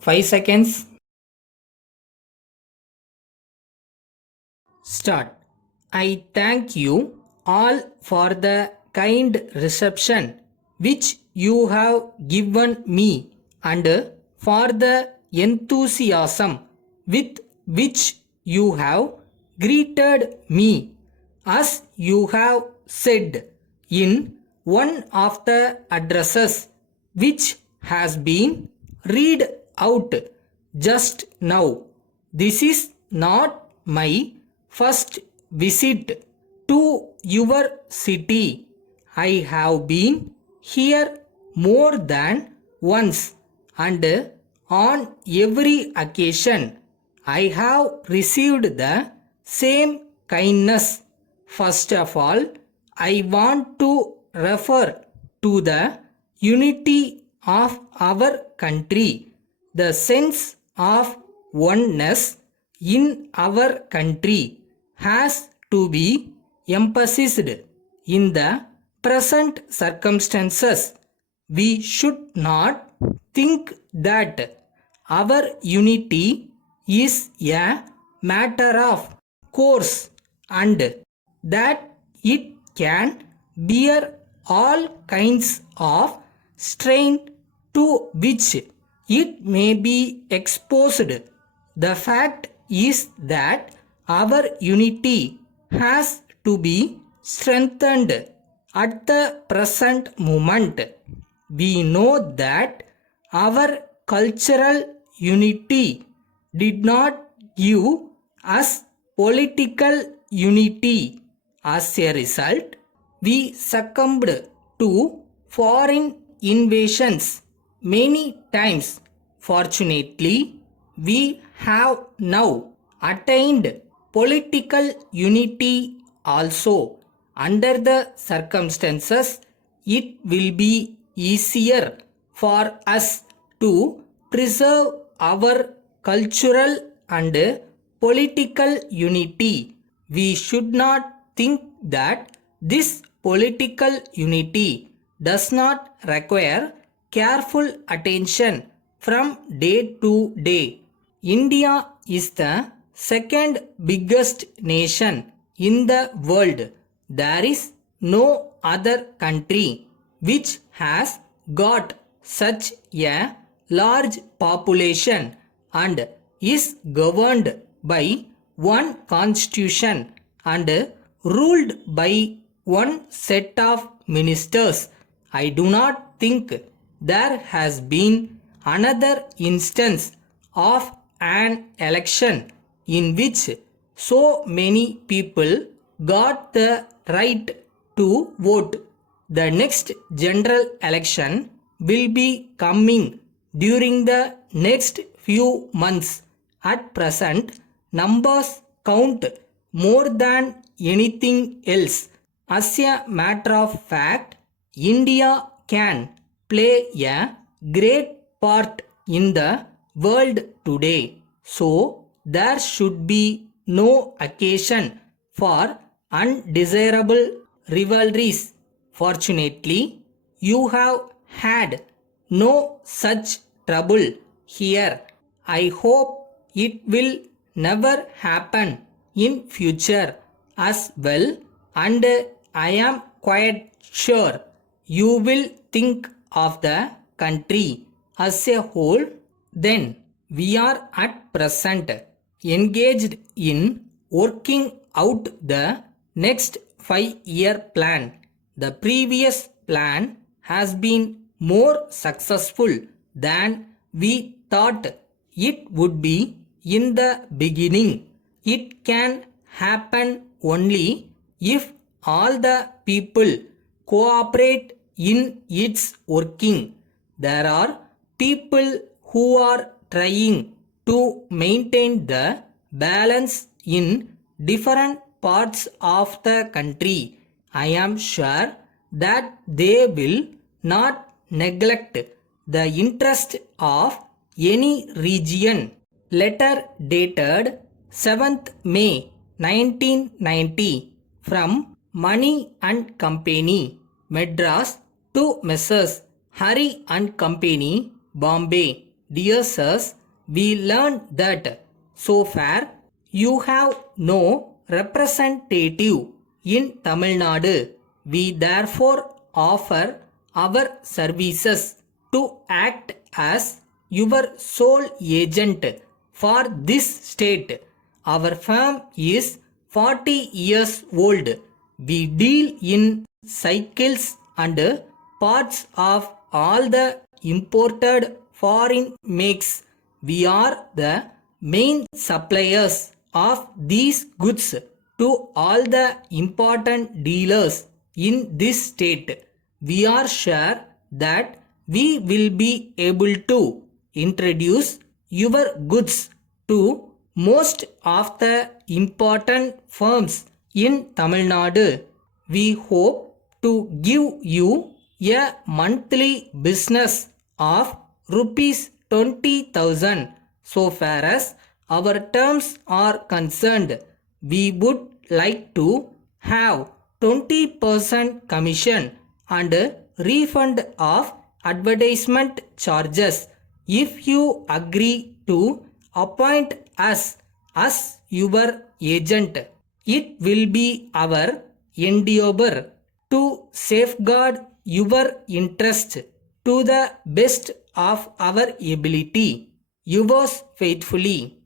5 seconds. Start. I thank you all for the kind reception which you have given me and for the enthusiasm with which you have greeted me. As you have said in one of the addresses which has been read out just now, this is not my first visit to your city. I have been here more than once, and on every occasion I have received the same kindness. First of all, I want to refer to the unity of our country. The sense of oneness in our country has to be emphasized in the present circumstances. We should not think that our unity is a matter of course and that it can bear all kinds of strain to which it may be exposed. The fact is that our unity has to be strengthened at the present moment. We know that our cultural unity did not give us political unity. As a result, we succumbed to foreign invasions many times. Fortunately, we have now attained political unity also. Under the circumstances, it will be easier for us to preserve our cultural and political unity. We should not think that this political unity does not require careful attention from day to day. India is the second biggest nation in the world. There is no other country which has got such a large population and is governed by one constitution and ruled by one set of ministers. I do not think there has been another instance of an election in which so many people got the right to vote. The next general election will be coming during the next few months. At present, numbers count more than anything else. As a matter of fact, India can play a great part in the world today. So, there should be no occasion for undesirable rivalries. Fortunately, you have had no such trouble here. I hope it will never happen in future as well, and I am quite sure you will think of the country as a whole. Then we are at present engaged in working out the next 5-year plan. The previous plan has been more successful than we thought it would be in the beginning. It can happen only if all the people cooperate in its working. There are people who are trying to maintain the balance in different parts of the country. I am sure that they will not neglect the interest of any region. Letter dated 7th May 1990 from Money and Company, Madras to Messrs. Hari and Company, Bombay. dear sirs, we learn that so far you have no representative in Tamil Nadu. We therefore offer our services to act as your sole agent for this state. Our firm is 40 years old. We deal in cycles and parts of all the imported foreign makes. We are the main suppliers of these goods to all the important dealers in this state. We are sure that we will be able to introduce your goods to most of the important firms in Tamil Nadu. We hope to give you a monthly business of rupees 20,000. So far as our terms are concerned, we would like to have 20% commission and refund of advertisement charges if you agree to appoint us as your agent. It will be our endeavor to safeguard your interest to the best of our ability. Yours faithfully,